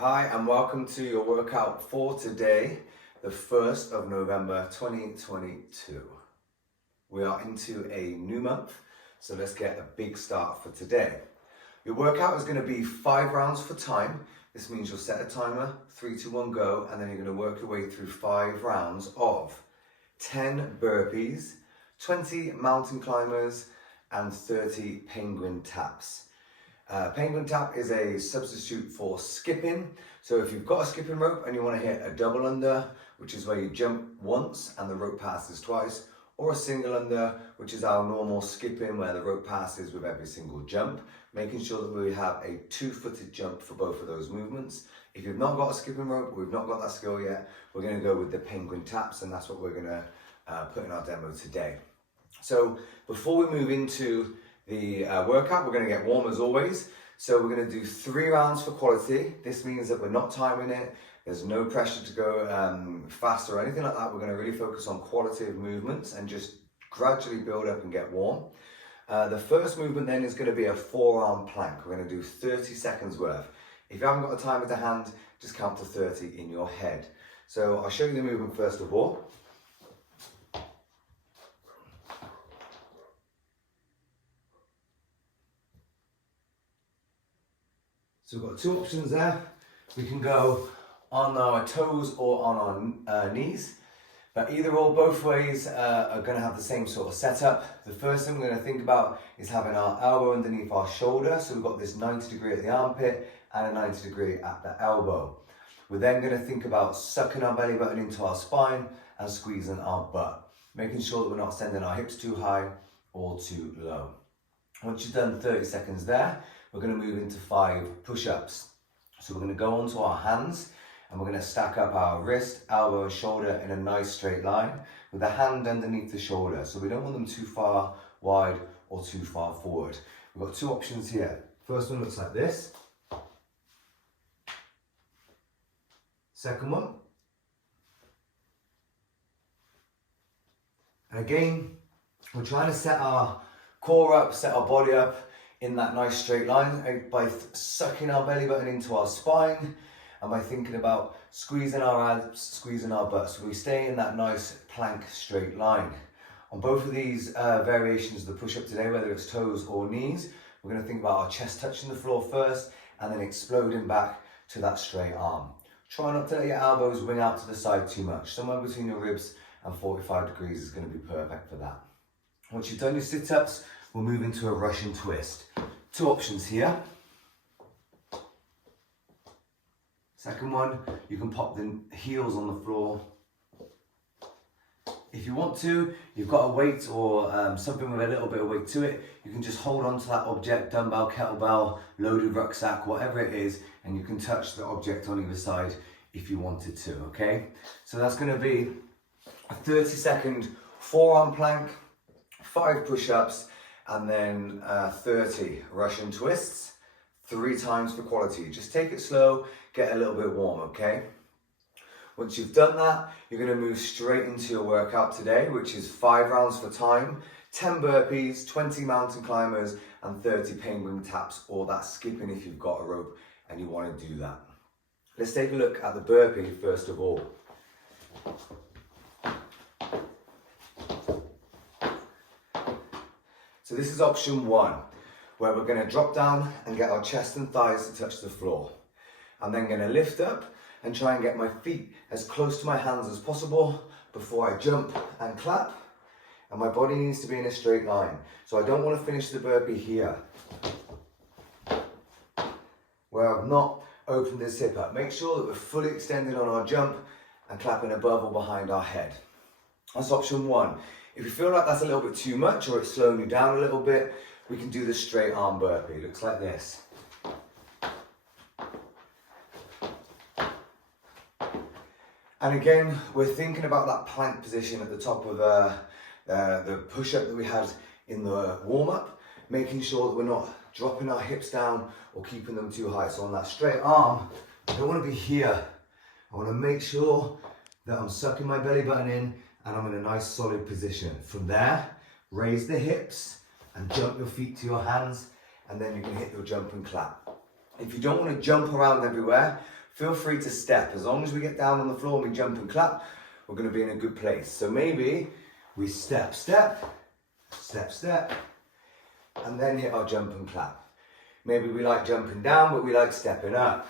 Hi and welcome to your workout for today, the 1st of November 2022. We are into a new month, so let's get a big start for today. Your workout is going to be 5 rounds for time. This means you'll set a timer, 3, 2, 1, go, and then you're going to work your way through 5 rounds of 10 burpees, 20 mountain climbers, and 30 penguin taps. Penguin tap is a substitute for skipping. So if you've got a skipping rope and you want to hit a double under, which is where you jump once and the rope passes twice, or a single under, which is our normal skipping where the rope passes with every single jump, making sure that we have a 2-footed jump for both of those movements. If you've not got a skipping rope, we've not got that skill yet, we're going to go with the penguin taps, and that's what we're going to put in our demo today. So before we move into the workout, we're going to get warm as always. So we're going to do 3 rounds for quality. This means that we're not timing it. There's no pressure to go fast or anything like that. We're going to really focus on quality of movements and just gradually build up and get warm. The first movement then is going to be a 4-arm plank. We're going to do 30 seconds worth. If you haven't got a timer to hand, just count to 30 in your head. So I'll show you the movement first of all. So we've got 2 options there. We can go on our toes or on our knees, but either or, both ways are going to have the same sort of setup. The first thing we're going to think about is having our elbow underneath our shoulder. So we've got this 90 degree at the armpit and a 90 degree at the elbow. We're then going to think about sucking our belly button into our spine and squeezing our butt, making sure that we're not sending our hips too high or too low. Once you've done 30 seconds there, we're going to move into 5 push-ups. So we're going to go onto our hands and we're going to stack up our wrist, elbow and shoulder in a nice straight line with the hand underneath the shoulder. So we don't want them too far wide or too far forward. We've got 2 options here. First one looks like this. Second one. And again, we're trying to set our core up, set our body up in that nice straight line by sucking our belly button into our spine and by thinking about squeezing our abs, squeezing our butt. So we stay in that nice plank straight line. On both of these variations of the push-up today, whether it's toes or knees, we're going to think about our chest touching the floor first and then exploding back to that straight arm. Try not to let your elbows wing out to the side too much. Somewhere between your ribs and 45 degrees is going to be perfect for that. Once you've done your sit-ups, we'll move into a Russian twist. 2 options here. Second one, you can pop the heels on the floor. If you want to, you've got a weight or something with a little bit of weight to it, you can just hold on to that object, dumbbell, kettlebell, loaded rucksack, whatever it is, and you can touch the object on either side if you wanted to, okay? So that's going to be a 30-second 4-arm plank, 5 push-ups, and then 30 Russian twists, 3 times for quality. Just take it slow, get a little bit warm, okay? Once you've done that, you're going to move straight into your workout today, which is 5 rounds for time, 10 burpees, 20 mountain climbers, and 30 penguin taps, or that skipping if you've got a rope and you want to do that. Let's take a look at the burpee first of all. So this is option 1, where we're going to drop down and get our chest and thighs to touch the floor. I'm then going to lift up and try and get my feet as close to my hands as possible before I jump and clap. And my body needs to be in a straight line. So I don't want to finish the burpee here, where I've not opened this hip up. Make sure that we're fully extended on our jump and clapping above or behind our head. That's option 1. If you feel like that's a little bit too much or it's slowing you down a little bit, we can do the straight arm burpee. It looks like this. And again, we're thinking about that plank position at the top of the push-up that we had in the warm-up, making sure that we're not dropping our hips down or keeping them too high. So on that straight arm, I don't want to be here. I want to make sure that I'm sucking my belly button in and I'm in a nice solid position. From there, raise the hips and jump your feet to your hands, and then you can hit your jump and clap. If you don't want to jump around everywhere, Feel free to step. As long as we get down on the floor and we jump and clap, we're going to be in a good place. So maybe we step, step, step, step, and then hit our jump and clap. Maybe we like jumping down, but we like stepping up.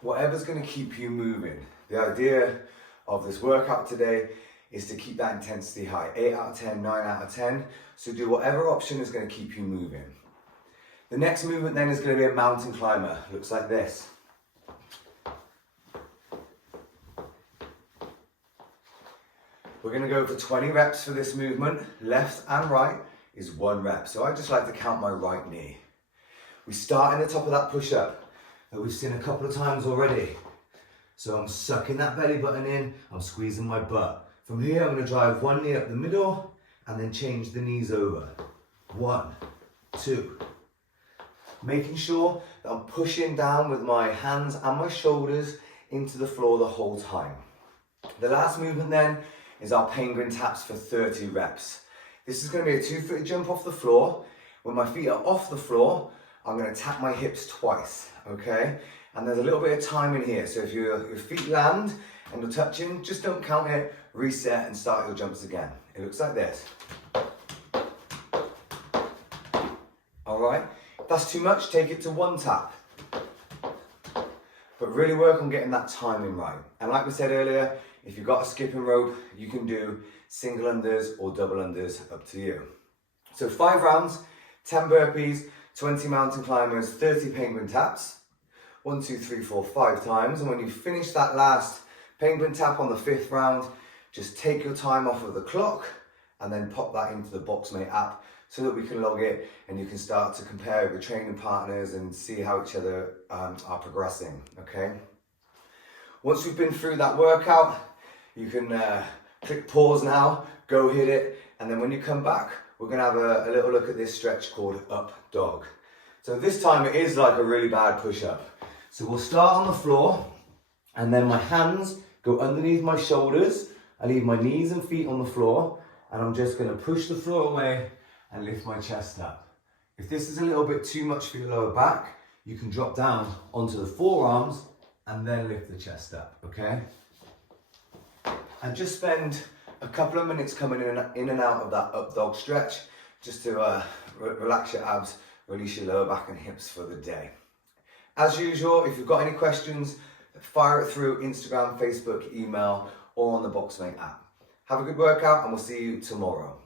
Whatever's going to keep you moving. The idea of this workout today is to keep that intensity high. 8 out of 10, 9 out of 10. So do whatever option is going to keep you moving. The next movement then is going to be a mountain climber. Looks like this. We're going to go for 20 reps for this movement. Left and right is 1 rep. So I just like to count my right knee. We start in the top of that push-up that we've seen a couple of times already. So I'm sucking that belly button in, I'm squeezing my butt. From here, I'm going to drive 1 knee up the middle and then change the knees over. 1, 2. Making sure that I'm pushing down with my hands and my shoulders into the floor the whole time. The last movement then is our penguin taps for 30 reps. This is going to be a 2-foot jump off the floor. When my feet are off the floor, I'm going to tap my hips twice, okay? And there's a little bit of time in here. So if your feet land and you're touching, just don't count it, reset and start your jumps again. It looks like this. All right? If that's too much, take it to 1 tap. But really work on getting that timing right. And like we said earlier, if you've got a skipping rope, you can do single unders or double unders, up to you. So 5 rounds, 10 burpees, 20 mountain climbers, 30 penguin taps. 1, 2, 3, 4, 5 times. And when you finish that last penguin tap on the 5th round, just take your time off of the clock and then pop that into the Boxmate app so that we can log it and you can start to compare with your training partners and see how each other are progressing, okay? Once we've been through that workout, you can click pause now, go hit it, and then when you come back, we're gonna have a little look at this stretch called up dog. So this time it is like a really bad push-up. So we'll start on the floor, and then my hands go underneath my shoulders. I leave my knees and feet on the floor, and I'm just gonna push the floor away and lift my chest up. If this is a little bit too much for your lower back, you can drop down onto the forearms and then lift the chest up, okay? And just spend a couple of minutes coming in and out of that up dog stretch, just to relax your abs, release your lower back and hips for the day. As usual, if you've got any questions, fire it through Instagram, Facebook, email, or on the Boxmate app. Have a good workout and we'll see you tomorrow.